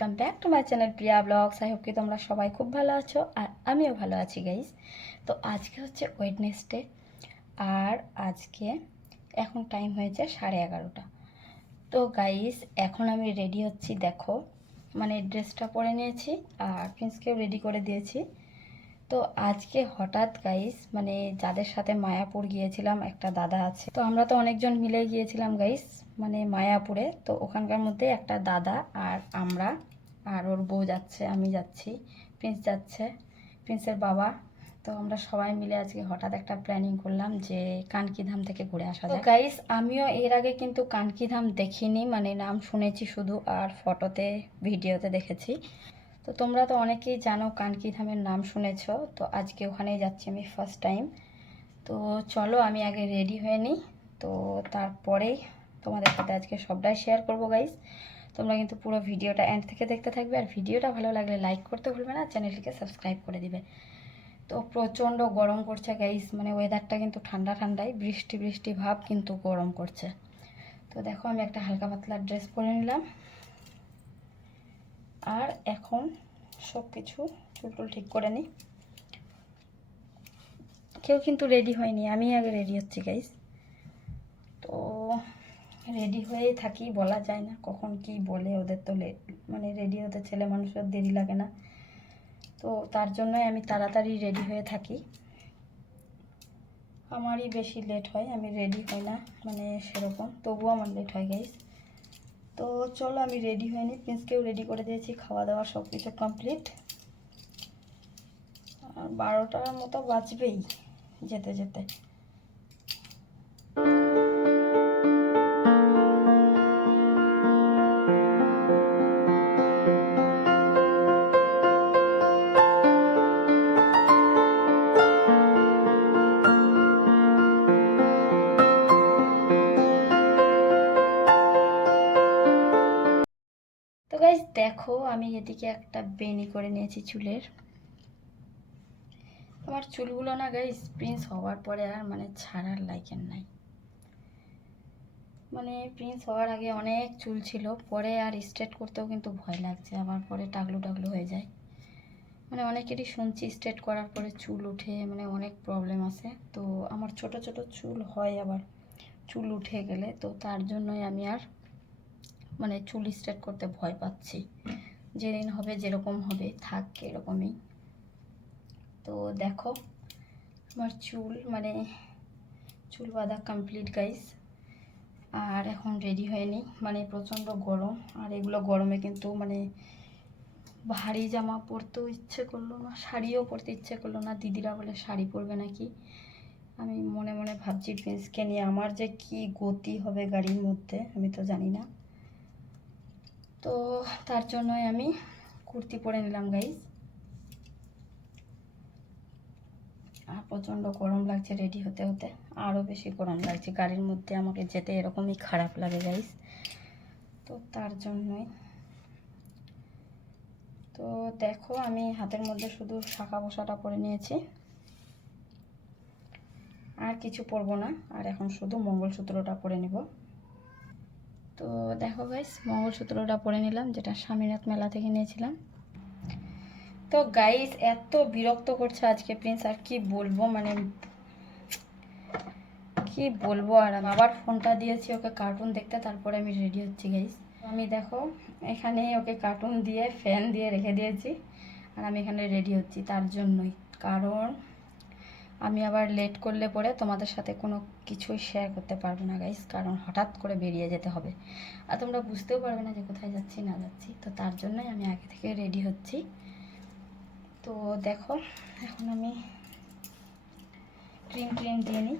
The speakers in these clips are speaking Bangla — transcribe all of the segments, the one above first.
Welcome back to my channel Priya blogs. I hope কি তোমরা সবাই খুব ভালো আছো আর আমিও ভালো আছি গাইস। তো আজকে হচ্ছে ওয়েডনেসডে আর আজকে এখন টাইম হয়েছে 11:30। তো গাইস এখন আমি রেডি হচ্ছি, দেখো মানে ড্রেসটা পরে নিয়েছি আর প্রিন্সকেও রেডি করে দিয়েছি। তো আজকে হঠাৎ গাইস মানে যাদের সাথে মায়াপুর গিয়েছিলাম, একটা দাদা আছে, তো আমরা তো অনেকজন মিলে গিয়েছিলাম গাইস মানে মায়াপুরে। তো ওখানকার মধ্যে একটা দাদা আর আমরা আর ওর বউ যাচ্ছে, আমি যাচ্ছি, প্রিন্স যাচ্ছে, প্রিন্সের বাবা। তো আমরা সবাই মিলে আজকে হঠাৎ একটা প্ল্যানিং করলাম যে কানকিধাম থেকে ঘুরে আসা যায়। গাইস আমিও এর আগে কিন্তু কানকিধাম দেখিনি, মানে নাম শুনেছি শুধু আর ফটোতে ভিডিওতে দেখেছি। তো তোমরা তো অনেকেই জানো কানকিধামের নাম শুনেছো, তো আজকে ওখানেই যাচ্ছি আমি ফার্স্ট টাইম। তো চলো আমি আগে রেডি হয়ে নিই, তো তারপরেই তোমাদের সাথে আজকে সবটাই শেয়ার করবো গাইস। তোমরা কিন্তু পুরো ভিডিওটা এন্ড থেকে দেখতে থাকবে আর ভিডিওটা ভালো লাগলে লাইক করতে ভুলবে না, চ্যানেলটিকে সাবস্ক্রাইব করে দিবে। তো প্রচণ্ড গরম করছে গাইস, মানে ওয়েদারটা কিন্তু ঠান্ডা ঠান্ডাই, বৃষ্টি বৃষ্টি ভাব কিন্তু গরম করছে। তো দেখো আমি একটা হালকা পাতলা ড্রেস পরে নিলাম আর এখন সব কিছু চুলটুল ঠিক করে নিই। কেউ কিন্তু রেডি হয়নি, আমি আগে রেডি হচ্ছি গাইস। তো রেডি হয়েই থাকি, বলা যায় না কখন কি বলে, ওদের তো মানে রেডি হতে ছেলে মানুষের দেরি লাগে না, তো তার জন্যই আমি তাড়াতাড়ি রেডি হয়ে থাকি। আমারই বেশি লেট হয়, আমি রেডি হই না মানে সেরকম, তবুও আমার লেট হয় গাইস। তো চলো আমি রেডি হয়ে নিই, প্রিন্সকেও রেডি করে দিয়েছি, খাওয়া দাওয়া সব কিছু কমপ্লিট। আর 12টার মতো বাজবেই যেতে যেতে। তো গাইস দেখো আমি এদিকে একটা বেনি করে নিয়েছি চুলের। আমার চুলগুলো না গাইস প্রিন্স হওয়ার পরে আর মানে ছাড়ার লাইকের নাই, মানে প্রিন্স হওয়ার আগে অনেক চুল ছিল, পরে আর স্ট্রেট করতেও কিন্তু ভয় লাগছে, আবার পরে টাকলু টাকলু হয়ে যায়। মানে অনেকেরই শুনছি স্ট্রেট করার পরে চুল উঠে, মানে অনেক প্রবলেম আছে। তো আমার ছোট ছোট চুল হয়, আবার চুল উঠে গেলে, তো তার জন্যই আমি আর মানে চুল স্ট্রেট করতে ভয় পাচ্ছি। যেদিন হবে যেরকম হবে থাক এরকমই। তো দেখো আমার চুল মানে চুল বাঁধা কমপ্লিট গাইস, আর এখন রেডি হয়ে নিই, মানে প্রচণ্ড গরম আর এগুলো গরমে কিন্তু মানে ভারী জামা পরতেও ইচ্ছে করলো না, শাড়িও পরতে ইচ্ছে করলো না। দিদিরা বলে শাড়ি পরবে নাকি, আমি মনে মনে ভাবছি প্রিন্সকে নিয়ে আমার যে কি গতি হবে গাড়ির মধ্যে আমি তো জানি না। তো তার জন্যই আমি কুর্তি পরে নিলাম গাইস। আর প্রচণ্ড গরম লাগছে রেডি হতে হতে, আরও বেশি গরম লাগছে গাড়ির মধ্যে, আমাকে যেতে এরকমই খারাপ লাগে গাইস। তো তার জন্যই তো দেখো আমি হাতের মধ্যে শুধু শাখা বসাটা পরে নিয়েছি, আর কিছু পরবো না, আর এখন শুধু মঙ্গলসূত্রটা পরে নেব। তো দেখো গাইস মঙ্গলসূত্রটা পরে নিলাম, যেটা স্বামীনাথ মেলা থেকে নিয়েছিলাম। তো গাইস এত বিরক্ত করছে আজকে প্রিন্স, আর কি বলবো, মানে কি বলবো। আর আমি আবার ফোনটা দিয়েছি ওকে কার্টুন দেখতে, তারপরে আমি রেডি হচ্ছি গাইস। আমি দেখো এখানে ওকে কার্টুন দিয়ে ফ্যান দিয়ে রেখে দিয়েছি আর আমি এখানে রেডি হচ্ছি তার জন্যই, কারণ আমি আবার লেট করলে পরে তোমাদের সাথে কোনো কিছুই শেয়ার করতে পারবো না গাইস, কারণ হঠাৎ করে বেরিয়ে যেতে হবে আর তোমরা বুঝতেও পারবে না যে কোথায় যাচ্ছি না যাচ্ছি। তো তার জন্যই আমি আগে থেকে রেডি হচ্ছি। তো দেখো এখন আমি ক্রিম ট্রিম দিয়ে নিই।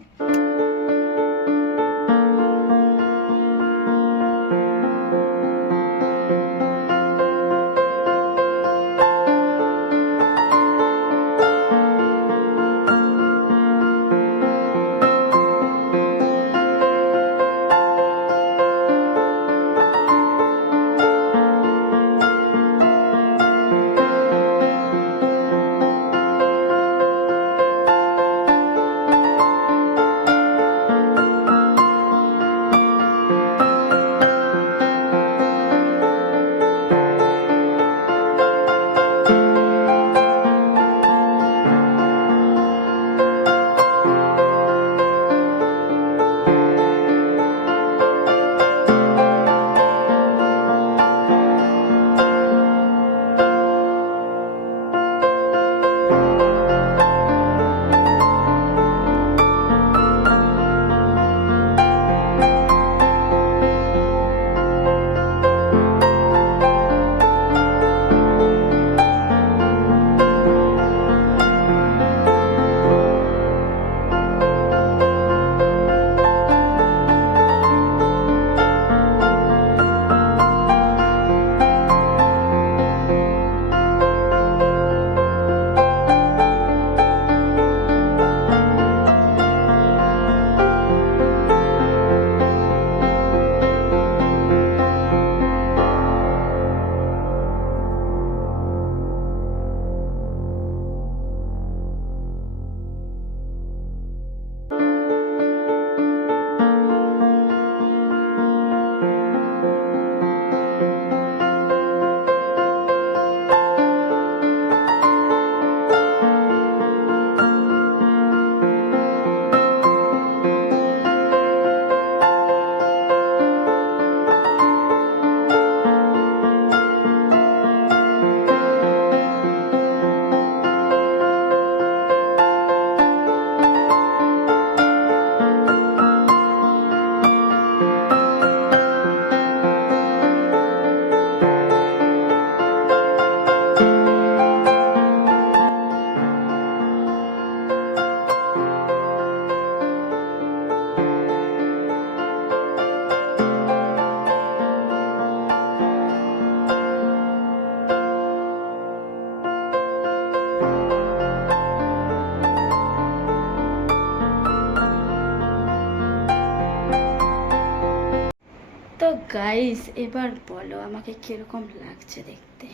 তো গাইস এবার বলো আমাকে কিরকম লাগছে দেখতে,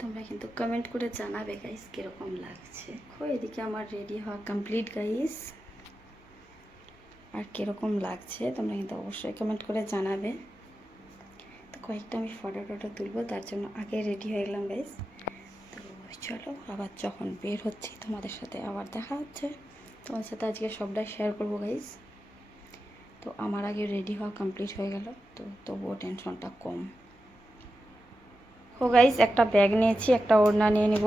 তোমরা কিন্তু কমেন্ট করে জানাবে গাইস কিরকম লাগছে। এদিকে আমার রেডি হওয়া কমপ্লিট গাইস, আর কিরকম লাগছে তোমরা কিন্তু অবশ্যই কমেন্ট করে জানাবে। তো কয়েকটা আমি ফটো তুলবো, তার জন্য আগে রেডি হয়ে গেলাম গাইস। তো চলো আবার যখন বের হচ্ছি তোমাদের সাথে আবার দেখা হচ্ছে, তোমাদের সাথে আজকে সবটাই শেয়ার করবো গাইস। তো আমার আগে রেডি হওয়া কমপ্লিট হয়ে গেল, তো তবুও টেনশনটা কম। তো গাইস একটা ব্যাগ নিয়েছি, একটা ওড়না নিয়ে নিব।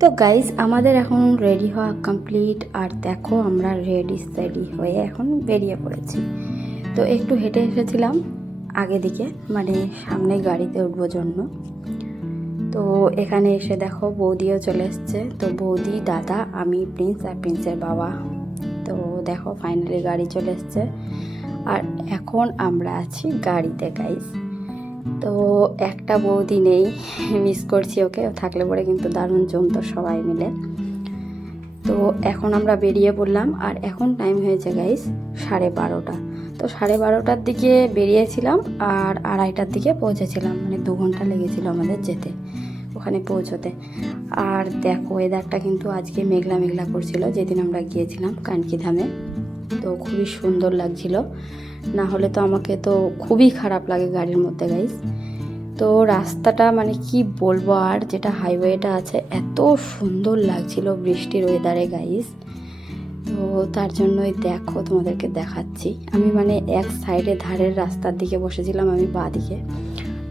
তো গাইস আমাদের এখন রেডি হওয়া কমপ্লিট, আর দেখো আমরা রেডি হয়ে এখন বেরিয়ে পড়েছি। তো একটু হেঁটে এসেছিলাম আগে দিকে, মানে সামনে গাড়িতে উঠবো জন্য। তো এখানে এসে দেখো বৌদিও চলে এসছে। তো বৌদি, দাদা, আমি, প্রিন্স আর প্রিন্সের বাবা। তো দেখো ফাইনালি গাড়ি চলে এসছে, আর এখন আমরা আছি গাড়িতে গাইস। তো একটা বৌদি নেই, মিস করছি ওকে, থাকলে পরে কিন্তু দারুণ জমতো সবাই মিলে। তো এখন আমরা বেরিয়ে পড়লাম, আর এখন টাইম হয়েছে গাইস 12:30। তো 12:30টার দিকে বেরিয়েছিলাম, আর 2:30টার দিকে পৌঁছেছিলাম, মানে 2 ঘন্টা লেগেছিল আমাদের যেতে, ওখানে পৌঁছতে। আর দেখো ওয়েদারটা কিন্তু আজকে মেঘলা মেঘলা করছিল, যেদিন আমরা গিয়েছিলাম কানকি ধামে। তো খুবই সুন্দর লাগছিল, না হলে তো আমাকে তো খুবই খারাপ লাগে গাড়ির মধ্যে গাইস। তো রাস্তাটা মানে কি বলবো, আর যেটা হাইওয়েটা আছে এত সুন্দর লাগছিল বৃষ্টির ওয়েদারে গাইস। তো তার জন্যই দেখো তোমাদেরকে দেখাচ্ছি। আমি মানে এক সাইডে ধারের রাস্তার দিকে বসেছিলাম, আমি বাঁ দিকে।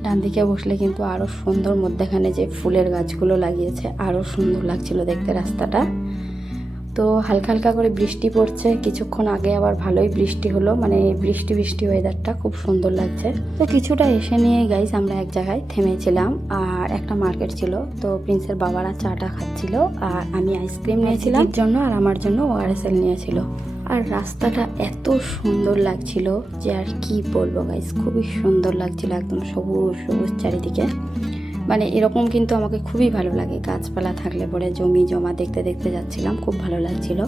ডান দিকে বসলে কিন্তু আরও সুন্দর, মধ্যেখানে যে ফুলের গাছগুলো লাগিয়েছে আরও সুন্দর লাগছিল দেখতে রাস্তাটা। তো হালকা হালকা করে বৃষ্টি পড়ছে, কিছুক্ষণ আগে আবার ভালোই বৃষ্টি হলো, মানে বৃষ্টি ওয়েদারটা খুব সুন্দর লাগছে। তো কিছুটা এসে নিয়ে গাইস আমরা এক জায়গায় থেমেছিলাম, আর একটা মার্কেট ছিল। তো প্রিন্সের বাবারা চাটা খাচ্ছিল, আর আমি আইসক্রিম নিয়েছিলাম জন্য, আর আমার জন্য ওআরএসএল নিয়েছিল। আর রাস্তাটা এত সুন্দর লাগছিল যে আর কি বলবো গাইস, খুবই সুন্দর লাগছিল, একদম সবুজ সবুজ চারিদিকে। মানে এরকম কিন্তু আমাকে খুবই ভালো লাগে, গাছপালা থাকলে পরে জমি জমা দেখতে দেখতে যাচ্ছিলাম, খুব ভালো লাগছিল।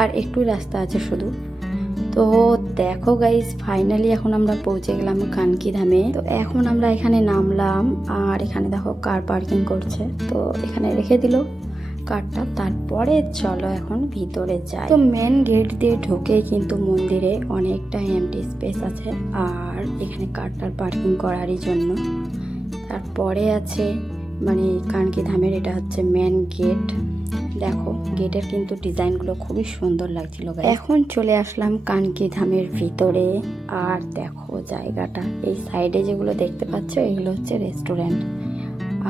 আর একটু রাস্তা আছে শুধু। তো দেখো গাইস ফাইনালি এখন আমরা পৌঁছে গেলাম কানকি ধামে। তো এখন আমরা এখানে নামলাম, আর এখানে দেখো কার পার্কিং করছে, তো এখানে রেখে দিল কারটা। তারপরে চলো এখন ভিতরে যাই। তো মেন গেট দিয়ে ঢুকেই কিন্তু মন্দিরে অনেকটা এমটি স্পেস আছে, আর এখানে কারটার পার্কিং করারই জন্য। তারপরে আছে মানে কানকি ধামের, এটা হচ্ছে মেন গেট। দেখো গেটের কিন্তু ডিজাইনগুলো খুবই সুন্দর লাগছিল। এখন চলে আসলাম কানকি ধামের ভিতরে, আর দেখো জায়গাটা, এই সাইডে যেগুলো দেখতে পাচ্ছ এগুলো হচ্ছে রেস্টুরেন্ট।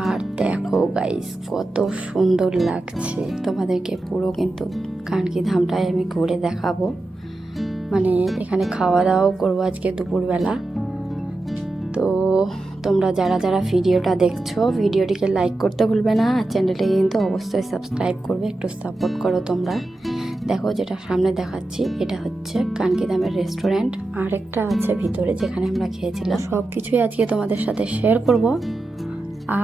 আর দেখো গাইস কত সুন্দর লাগছে, তোমাদেরকে পুরো কিন্তু কানকি ধামটায় আমি ঘুরে দেখাবো। মানে এখানে খাওয়া দাওয়াও করবো আজকে দুপুরবেলা। তো তোমরা যারা যারা ভিডিওটা দেখছো ভিডিওটিকে লাইক করতে ভুলবে না, আর চ্যানেলটিকে কিন্তু অবশ্যই সাবস্ক্রাইব করবে, একটু সাপোর্ট করো তোমরা। দেখো যেটা সামনে দেখাচ্ছি এটা হচ্ছে কানকি ধামের রেস্টুরেন্ট, আর একটা আছে ভিতরে যেখানে আমরা খেয়েছিলাম। সব কিছুই আজকে তোমাদের সাথে শেয়ার করব।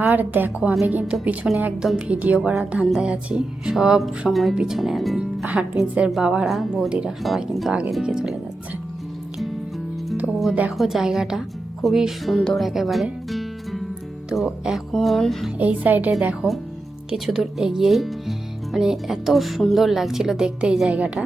আর দেখো আমি কিন্তু পিছনে একদম ভিডিও করার ধান্দায় আছি, সব সময় পিছনে আমি, আর প্রিন্সের বাবারা বৌদিরা সবাই কিন্তু আগে দিকে চলে যাচ্ছে। তো দেখো জায়গাটা খুবই সুন্দর একেবারে। তো এখন এই সাইডে দেখো কিছু দূর এগিয়েই মানে এত সুন্দর লাগছিল দেখতে এই জায়গাটা।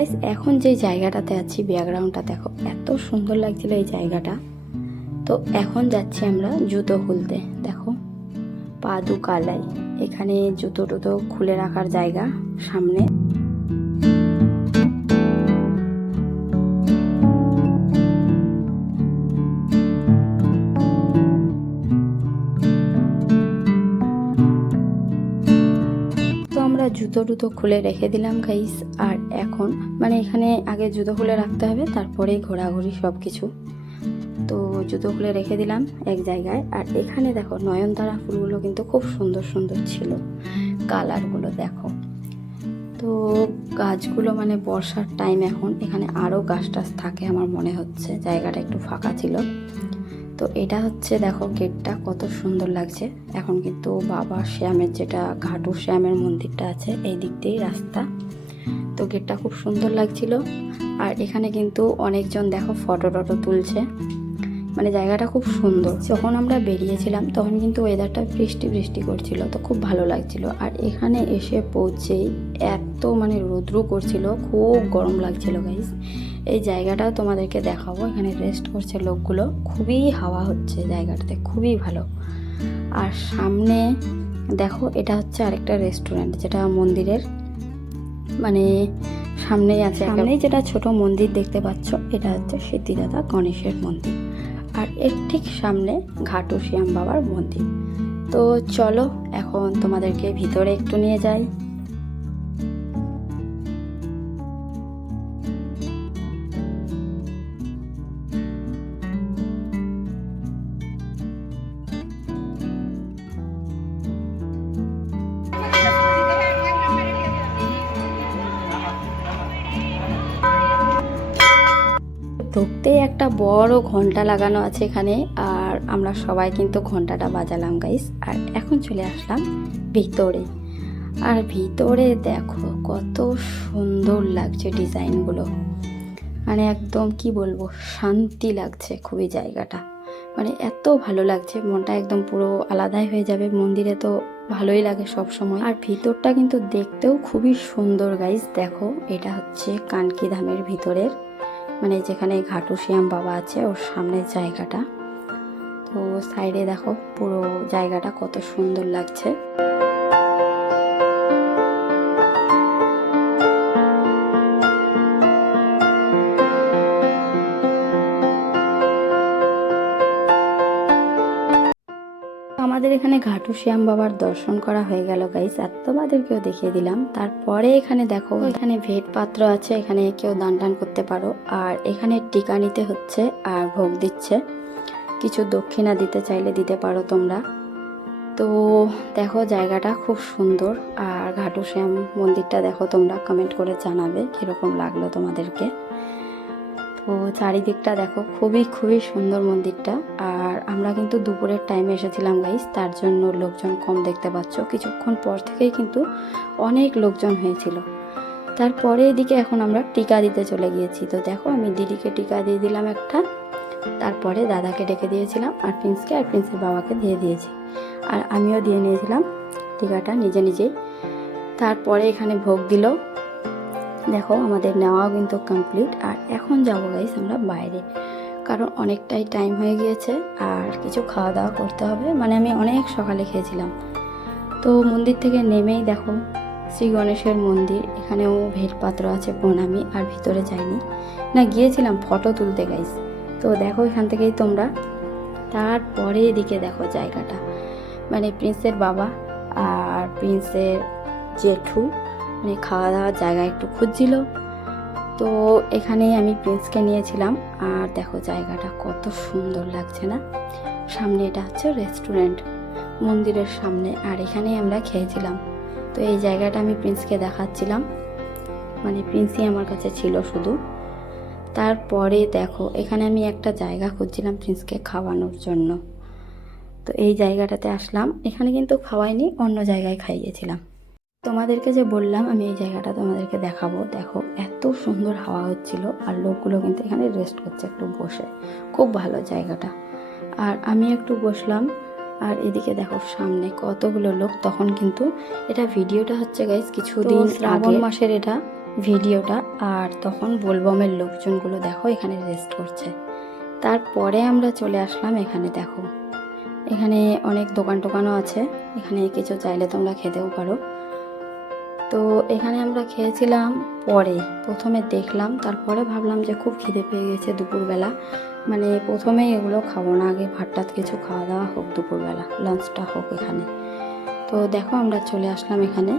গাইস এখন যে জায়গাটাতে আছি ব্যাকগ্রাউন্ডটা দেখো এত সুন্দর লাগছিল এই জায়গাটা। তো এখন যাচ্ছি আমরা জুতো খুলতে। দেখো পা দু কালাই, এখানে জুতো টুতো খুলে রাখার জায়গা সামনে। আমরা জুতো টুতো খুলে রেখে দিলাম গাইস। আর এখন মানে এখানে আগে জুতো খুলে রাখতে হবে, তারপরেই ঘোরাঘুরি সব কিছু। তো জুতো খুলে রেখে দিলাম এক জায়গায়। আর এখানে দেখো নয়নতারা ফুলগুলো কিন্তু খুব সুন্দর সুন্দর ছিল, কালারগুলো দেখো। তো গাছগুলো মানে বর্ষার টাইম, এখন এখানে আরও গাছ টাছ থাকে আমার মনে হচ্ছে, জায়গাটা একটু ফাঁকা ছিল। তো এটা হচ্ছে দেখো গেটটা কত সুন্দর লাগছে। এখন কিন্তু বাবা শ্যামের যেটা ঘাটু শ্যামের মন্দিরটা আছে এই দিক দিয়েই রাস্তা। তো গেটটা খুব সুন্দর লাগছিল। আর এখানে কিন্তু অনেকজন দেখো ফটো টটো তুলছে, মানে জায়গাটা খুব সুন্দর। যখন আমরা বেরিয়েছিলাম তখন কিন্তু ওয়েদারটা বৃষ্টি বৃষ্টি করছিল, তো খুব ভালো লাগছিল। আর এখানে এসে পৌঁছেই এত মানে রৌদ্র করছিল, খুব গরম লাগছিল গাইস। এই জায়গাটা তোমাদেরকে দেখাবো, এখানে রেস্ট করছে লোকগুলো, খুবই হাওয়া হচ্ছে জায়গাটাতে, খুবই ভালো। আর সামনে দেখো এটা হচ্ছে আরেকটা রেস্টুরেন্ট, যেটা মন্দিরের মানে সামনেই আছে। সামনেই যেটা ছোট মন্দির দেখতে পাচ্ছ এটা হচ্ছে সিদ্ধিদাতা গণেশের মন্দির। আর এর ঠিক সামনে ঘাটু শ্যাম বাবার মন্দির। তো চলো এখন তোমাদেরকে ভিতরে একটু নিয়ে যাই। ঢুকতেই একটা বড় ঘন্টা লাগানো আছে এখানে, আর আমরা সবাই কিন্তু ঘন্টাটা বাজালাম গাইস। আর এখন চলে আসলাম ভিতরে। আর ভিতরে দেখো কত সুন্দর লাগছে ডিজাইনগুলো, মানে একদম কি বলবো, শান্তি লাগছে খুবই জায়গাটা, মানে এত ভালো লাগছে, মনটা একদম পুরো আলাদাই হয়ে যাবে। মন্দিরে তো ভালোই লাগে সব সময়। আর ভিতরটা কিন্তু দেখতেও খুবই সুন্দর গাইস। দেখো এটা হচ্ছে কানকি ধামের ভিতরের, মানে যেখানে ঘাটু শ্যাম বাবা আছে ওর সামনের জায়গাটা। তো সাইডে দেখো পুরো জায়গাটা কত সুন্দর লাগছে। আমাদের এখানে ঘাটু শ্যাম বাবার দর্শন করা হয়ে গেল গাইস, আর তোমাদেরকেও দেখিয়ে দিলাম। তারপরে এখানে দেখো এখানে ভেট পাত্র আছে, এখানে কেউ দান টান করতে পারো। আর এখানে টিকা নিতে হচ্ছে আর ভোগ দিচ্ছে, কিছু দক্ষিণা দিতে চাইলে দিতে পারো তোমরা। তো দেখো জায়গাটা খুব সুন্দর। আর ঘাটু শ্যাম মন্দিরটা দেখো, তোমরা কমেন্ট করে জানাবে কীরকম লাগলো তোমাদেরকে। তো চারিদিকটা দেখো খুবই খুবই সুন্দর মন্দিরটা। আর আমরা কিন্তু দুপুরের টাইমে এসেছিলাম গাইস, তার জন্য লোকজন কম দেখতে পাচ্ছ। কিছুক্ষণ পর থেকেই কিন্তু অনেক লোকজন হয়েছিল। তারপরে এদিকে এখন আমরা টিকা দিতে চলে গিয়েছি। তো দেখো আমি দিদিকে টিকা দিয়ে দিলাম একটা, তারপরে দাদাকে ডেকে দিয়েছিলাম, আর প্রিন্সকে আর প্রিন্সের বাবাকে দিয়ে দিয়েছি। আর আমিও দিয়ে নিয়েছিলাম টিকাটা নিজে নিজেই। তারপরে এখানে ভোগ দিল। দেখো আমাদের নেওয়াও কিন্তু কমপ্লিট। আর এখন যাবো গাইস আমরা বাইরে, কারণ অনেকটাই টাইম হয়ে গিয়েছে আর কিছু খাওয়া দাওয়া করতে হবে। মানে আমি অনেক সকালে খেয়েছিলাম। তো মন্দির থেকে নেমেই দেখো শ্রী গণেশের মন্দির, এখানেও ভেট পাত্র আছে প্রণামী। আর ভিতরে যাইনি, না গিয়েছিলাম ফটো তুলতে গাইস। তো দেখো এখান থেকেই তোমরা। তারপরে এদিকে দেখো জায়গাটা, মানে প্রিন্সের বাবা আর প্রিন্সের জেঠু মানে খাওয়া দাওয়ার জায়গা একটু খুঁজছিল। তো এখানেই আমি প্রিন্সকে নিয়েছিলাম। আর দেখো জায়গাটা কত সুন্দর লাগছে না। সামনে এটা হচ্ছে রেস্টুরেন্ট মন্দিরের সামনে, আর এখানেই আমরা খেয়েছিলাম। তো এই জায়গাটা আমি প্রিন্সকে দেখাচ্ছিলাম, মানে প্রিন্সই আমার কাছে ছিল শুধু। তারপরে দেখো এখানে আমি একটা জায়গা খুঁজছিলাম প্রিন্সকে খাওয়ানোর জন্য। তো এই জায়গাটাতে আসলাম, এখানে কিন্তু খাওয়াইনি, অন্য জায়গায় খাইয়েছিলাম। তোমাদেরকে যে বললাম আমি এই জায়গাটা তোমাদেরকে দেখাবো। দেখো এত সুন্দর হাওয়া হচ্ছিল, আর লোকগুলো কিন্তু এখানে রেস্ট করছে একটু বসে, খুব ভালো জায়গাটা। আর আমি একটু বসলাম। আর এদিকে দেখো সামনে কতগুলো লোক। তখন কিন্তু এটা ভিডিওটা হচ্ছে গাইস কিছুদিন শ্রাবণ মাসের এটা ভিডিওটা। আর তখন বোলবমের লোকজনগুলো দেখো এখানে রেস্ট করছে। তারপরে আমরা চলে আসলাম এখানে। দেখো এখানে অনেক দোকান টোকানও আছে, এখানে কিছু চাইলে তোমরা খেতেও পারো। তো এখানে আমরা খেয়েছিলাম, পরে প্রথমে দেখলাম, তারপরে ভাবলাম যে খুব খিদে পেয়ে গেছে দুপুরবেলা, মানে প্রথমে এগুলো খাবো না, আগে ভাতটাত কিছু খাওয়া দাওয়া হোক, দুপুরবেলা লাঞ্চটা হোক এখানে। তো দেখো আমরা চলে আসলাম এখানে।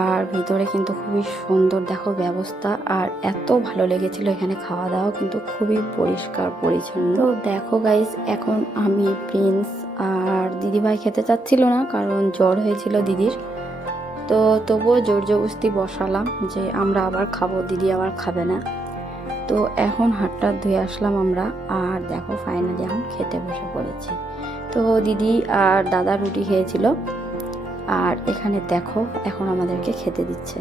আর ভিতরে কিন্তু খুবই সুন্দর দেখো ব্যবস্থা, আর এত ভালো লেগেছিল এখানে খাওয়া দাওয়া, কিন্তু খুবই পরিষ্কার পরিচ্ছন্ন। তো দেখো গাইস, এখন আমি, প্রিন্স আর দিদিভাই খেতে চাচ্ছিল না, কারণ জ্বর হয়েছিল দিদির। তো তবুও জোর জবরদস্তি বসালাম যে আমরা আবার খাবো, দিদি আবার খাবে না। তো এখন হাতটা ধুয়ে আসলাম আমরা, আর দেখো ফাইনালি এখন খেতে বসে পড়েছি। তো দিদি আর দাদা রুটি খেয়েছিল, আর এখানে দেখো এখন আমাদেরকে খেতে দিচ্ছে।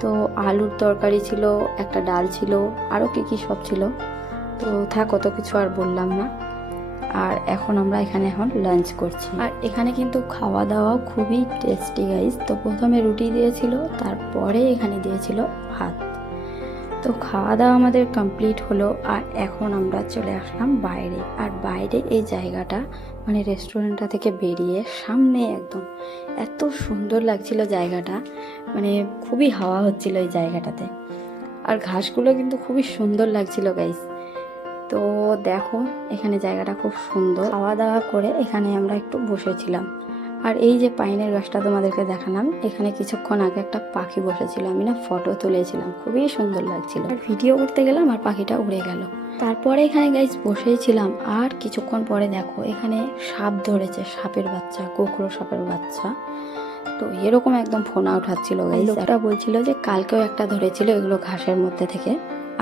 তো আলুর তরকারি ছিল, একটা ডাল ছিল, আরও কী সব ছিল। তো থাক, কত কিছু আর বললাম না। আর এখন আমরা এখানে লাঞ্চ করছি। আর এখানে কিন্তু খাওয়া দাওয়াও খুবই টেস্টি গাইস। তো প্রথমে রুটি দিয়েছিল, তারপরে এখানে দিয়েছিল ভাত। তো খাওয়া দাওয়া আমাদের কমপ্লিট হলো, আর এখন আমরা চলে আসলাম বাইরে। আর বাইরে এই জায়গাটা, মানে রেস্টুরেন্টটা থেকে বেরিয়ে সামনে একদম এত সুন্দর লাগছিল জায়গাটা, মানে খুবই হাওয়া হচ্ছিল এই জায়গাটাতে। আর ঘাসগুলো কিন্তু খুবই সুন্দর লাগছিল গাইস। তো দেখো এখানে জায়গাটা খুব সুন্দর। খাওয়া দাওয়া করে এখানে আমরা একটু বসেছিলাম। আর এই যে পাইনের গাছটা তোমাদেরকে দেখালাম, এখানে কিছুক্ষণ আগে একটা পাখি বসেছিল, আমি না ফটো তুলেছিলাম, খুবই সুন্দর লাগছিল। আর ভিডিও করতে গেলাম আর পাখিটা উড়ে গেল। তারপরে এখানে গাইস বসেছিলাম, আর কিছুক্ষণ পরে দেখো এখানে সাপ ধরেছে, সাপের বাচ্চা, গোখরো সাপের বাচ্চা। তো এরকম একদম ফোনা উঠাচ্ছিল গাইস। লোকটা বলছিল যে কালকেও একটা ধরেছিল এগুলো ঘাসের মধ্যে থেকে,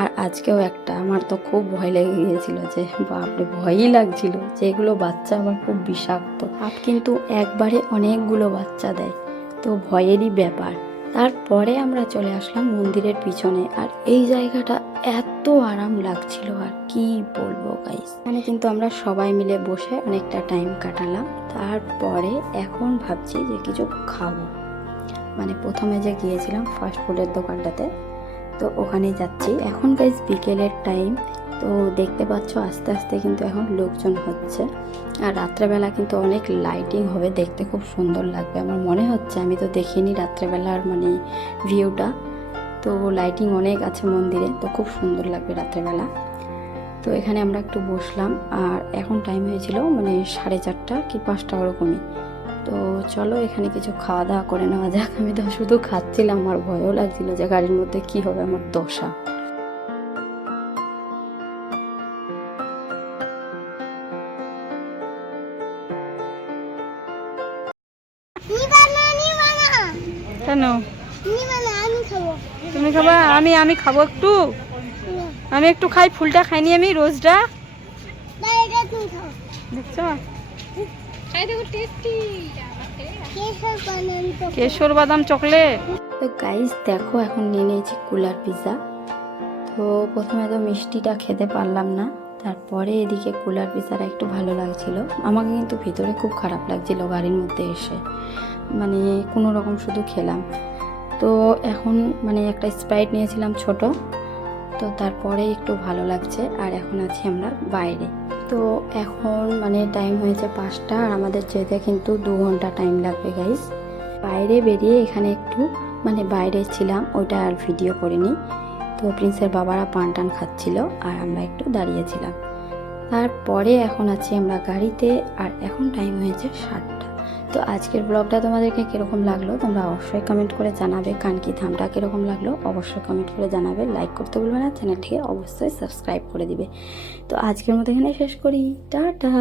আর আজকেও একটা। আমার তো খুব ভয় লেগে গিয়েছিল, যে বাপরে, ভয়ই লাগছিল যে এগুলো বাচ্চা আবার খুব বিষাক্ত। সাপ কিন্তু একবারে অনেকগুলো বাচ্চা দেয়, তো ভয়েরই ব্যাপার। তারপরে আমরা চলে আসলাম মন্দিরের পিছনে। আর এই জায়গাটা এত আরাম লাগছিল, আর কি বলবো গাইস। এখানে কিন্তু আমরা সবাই মিলে বসে অনেকটা টাইম কাটালাম। তারপরে এখন ভাবছি যে কিছু খাবো, মানে প্রথমে যে গিয়েছিলাম ফাস্ট ফুডের দোকানটাতে, তো ওখানেই যাচ্ছি। এখন গাইস বিকেলের টাইম, তো দেখতে পাচ্ছ আস্তে আস্তে কিন্তু এখন লোকজন হচ্ছে। আর রাত্রেবেলা কিন্তু অনেক লাইটিং হবে, দেখতে খুব সুন্দর লাগবে আমার মনে হচ্ছে। আমি তো দেখিনি রাত্রেবেলার মানে ভিউটা, তো লাইটিং অনেক আছে মন্দিরে, তো খুব সুন্দর লাগবে রাত্রেবেলা। তো এখানে আমরা একটু বসলাম, আর এখন টাইম হয়েছিল মানে 4:30 কি 5টা ওরকমই। তো চলো এখানে কিছু খাওয়া দাওয়া করে নেওয়া যাক। আমি তো শুধু খাচ্ছিলাম, আমার ভয়ও লাগছিল যে গাড়ির মধ্যে কি হবে আমার দশা। কেন তুমি খাবা? আমি খাবো একটু, আমি একটু খাই, ফুলটা খাইনি আমি, রোজটা দেখছো। কেশর বাদাম চকলেট। তো গাইস দেখো এখন নিয়ে নিয়েছি কুলার পিৎজা। তো প্রথমে তো মিষ্টিটা খেতে পারলাম না, তারপরে এদিকে কুলার পিৎজাটা একটু ভালো লাগছিল। আমাকে কিন্তু ভিতরে খুব খারাপ লাগছিল গাড়ির মধ্যে এসে, মানে কোনো রকম শুধু খেলাম। তো এখন মানে একটা স্প্রাইট নিয়েছিলাম ছোট, তো তারপরে একটু ভালো লাগছে। আর এখন আছি আমরা বাইরে। তো এখন মানে টাইম হয়েছে 5টা, আর আমাদের যেতে কিন্তু 2 ঘন্টা টাইম লাগবে গাইস। বাইরে বেরিয়ে এখানে একটু মানে বাইরে ছিলাম, ওইটা আর ভিডিও করিনি। তো প্রিন্সের বাবারা পান টান খাচ্ছিল, আর আমরা একটু দাঁড়িয়েছিলাম। তারপরে এখন আছি আমরা গাড়িতে, আর এখন টাইম হয়েছে 7টা। তো আজকের ব্লগটা তোমাদেরকে কীরকম লাগলো তোমরা অবশ্যই কমেন্ট করে জানাবে। কানকি ধামটা কীরকম লাগলো অবশ্যই কমেন্ট করে জানাবে। লাইক করতে ভুলবে না, চ্যানেলটিকে অবশ্যই সাবস্ক্রাইব করে দিবে। তো আজকের মতো এখানে শেষ করি, টাটা।